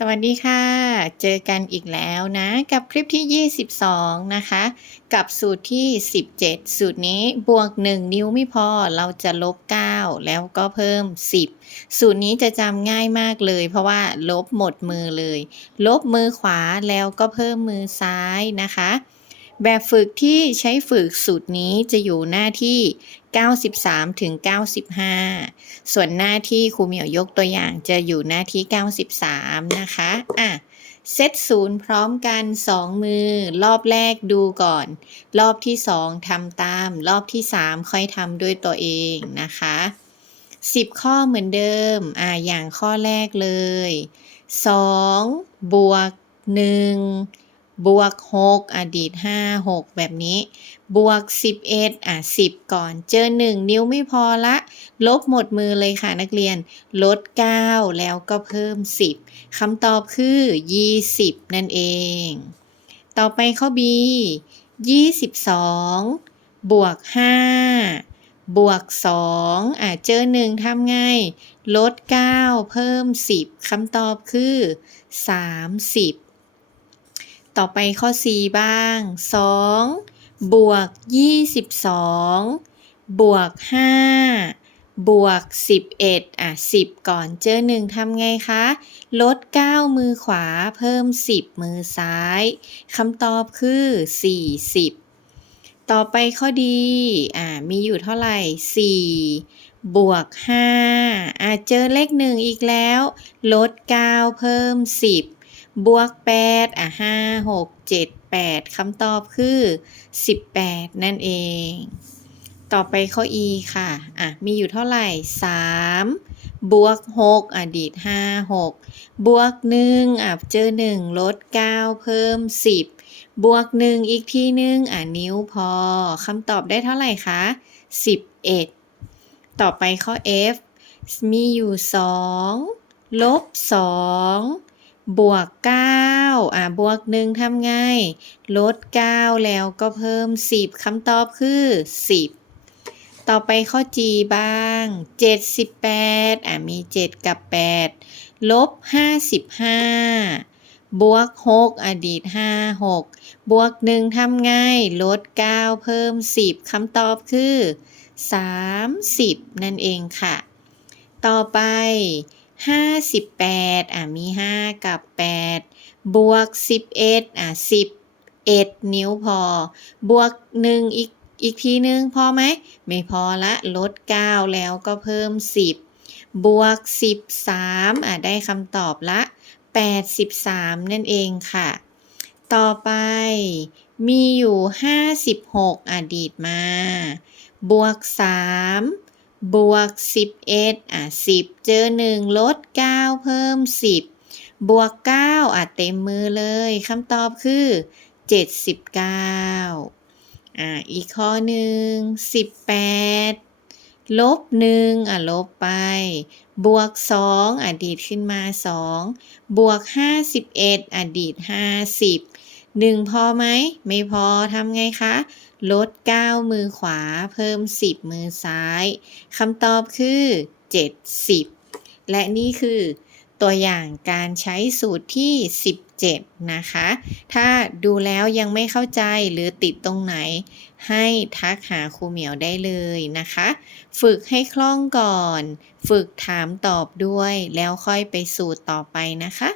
สวัสดีค่ะ เจอกันอีกแล้วนะ กับคลิปที่ 22 นะคะ กับสูตรที่ 17 สูตรนี้บวก 1 นิ้วไม่พอเราจะลบ 9 แล้วก็เพิ่ม 10 สูตรนี้จะจำง่ายมากเลย เพราะว่าลบหมดมือเลย ลบมือขวาแล้วก็เพิ่มมือซ้ายนะคะ แบบฝึกที่ใช้ฝึกสูตรนี้จะอยู่หน้าที่ 93 ถึง 95 ส่วนหน้าที่ครูเหมียวยกตัวอย่างจะอยู่หน้าที่ 93 นะคะ อะ เซตศูนย์พร้อมกัน 2 มือ รอบแรกดูก่อน รอบที่ 2ทำตาม รอบที่ 3 ค่อยทำด้วยตัวเองนะคะ 10 ข้อเหมือนเดิม อะอย่างข้อแรกเลย 2 บวก 1 บวก 6 อดีต 5 6 แบบนี้ บวก 11 อะ 10 ก่อน เจอ 1 นิ้วไม่พอละ ลบหมดมือเลยค่ะนักเรียน ลด 9 แล้วก็เพิ่ม 10 คำตอบคือ 20 นั่นเอง ต่อไปข้อ B 22 บวก 5 บวก 2 อะ เจอ 1ทำไง ลด 9 เพิ่ม 10 คำตอบคือ 30 ต่อไปข้อ C บ้าง 2 บวก 22 บวก 5 บวก 11 อะ 10 ก่อนเจอ 1ทำไงคะ ลด 9 มือขวาเพิ่ม 10 มือซ้ายคำตอบคือ 40 ต่อไปข้อดีอ่ามีอยู่เท่าไหร่ 4 บวก 5 อะ เจอเลข 1 อีกแล้ว ลด 9 เพิ่ม 10 บวก8อะ5 6 7 8คำตอบคือ 18 นั่นเอง ต่อไปข้อ e ค่ะอะ มีอยู่เท่าไหร่ 3 บวก 6อดีต5 6 บวก1อะเจอ 1 ลด 9 เพิ่ม 10 บวก 1 อีกทีนึงอะนิ้วพอคำตอบได้เท่าไหร่คะ 11 ต่อไปข้อ f มีอยู่ 2 ลบ 2 บวก 9 อะบวก 1ทำไง ลด 9 แล้วก็เพิ่ม 10คำตอบคือ 10 ต่อไปข้อ G บ้าง 78 อะมี 7 กับ 8 ลบ 55 บวก 6 อดีต 5 6 บวก 1ทำไง ลด 9 เพิ่ม 10คำตอบคือ 30 นั่นเองค่ะ ต่อไป 58อะมี5กับ8บวก11อะ11นิ้วพอ บวก1อีกอีกทีนึงพอไหม ไม่พอละลด9แล้วก็เพิ่ม10บวก13อะได้คำตอบละ83นั่นเองค่ะ ต่อไปมีอยู่56อดีตมา บวก3 บวก 11อะ10 เจอ 1 ลด 9 เพิ่ม 10 บวก 9อะเต็มมือเลยคำตอบคือ 79อะอีกข้อหนึ่ง18 ลบ 1อะลบไป บวก 2อดีตขึ้นมา 2 บวก 51อดีต50 1 พอไหม ไม่พอทำไงคะ ลด 9 มือขวา เพิ่ม 10 มือซ้ายคำตอบคือ 70 และนี่คือตัวอย่างการใช้สูตรที่ 17 นะคะ ถ้าดูแล้วยังไม่เข้าใจหรือติดตรงไหน ให้ทักหาครูเหมียวได้เลยนะคะ ฝึกให้คล่องก่อน ฝึกถามตอบด้วย แล้วค่อยไปสูตรต่อไปนะคะ